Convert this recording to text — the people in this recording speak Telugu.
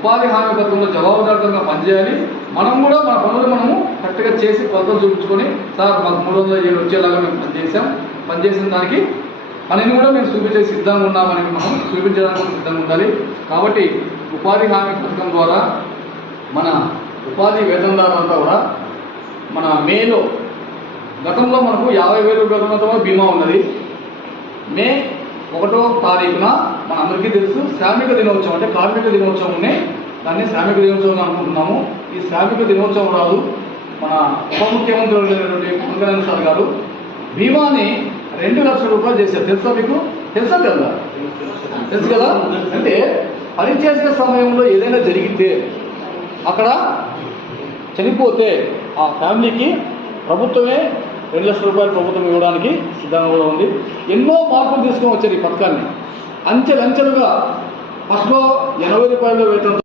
ఉపాధి హామీ పథకంలో జవాబుదారితంగా పనిచేయాలి. మనం కూడా మన పనులు మనము కరెక్ట్గా చేసి కొలతలు చూపించుకొని సార్ మాకు 307 వచ్చేలాగా మేము పనిచేసిన దానికి మనని కూడా మేము చూపించే సిద్ధంగా ఉన్నామని మనం చూపించడానికి సిద్ధంగా ఉండాలి. కాబట్టి ఉపాధి హామీ పథకం ద్వారా మన ఉపాధి వేతనదారులంతా కూడా మన మేలో గతంలో మనకు 50,000 రూపాయల బీమా ఉన్నది. మే 1వ తారీఖున మన అందరికీ తెలుసు శ్రామిక దినోత్సవం, అంటే కార్మిక దినోత్సవంనే దాన్ని శ్రామిక దినోత్సవం అనుకుంటున్నాము. ఈ శ్రామిక దినోత్సవం రాదు మన ఉప ముఖ్యమంత్రి అయినటువంటి పవన్ కళ్యాణ్ సార్ గారు బీమాని 2 లక్షల రూపాయలు చేశారు. తెలుసా మీకు? తెలుసా కదా? తెలుసు కదా. అంటే పనిచేసే సమయంలో ఏదైనా జరిగితే అక్కడ చనిపోతే ఆ ఫ్యామిలీకి ప్రభుత్వమే 2 లక్షల రూపాయలు ప్రభుత్వం ఇవ్వడానికి సిద్ధంగా కూడా ఉంది. ఎన్నో మార్పులు తీసుకొని వచ్చారు ఈ పథకాన్ని. అంచెలంచెలుగా ఫస్ట్లో 80 రూపాయల వేతనంతో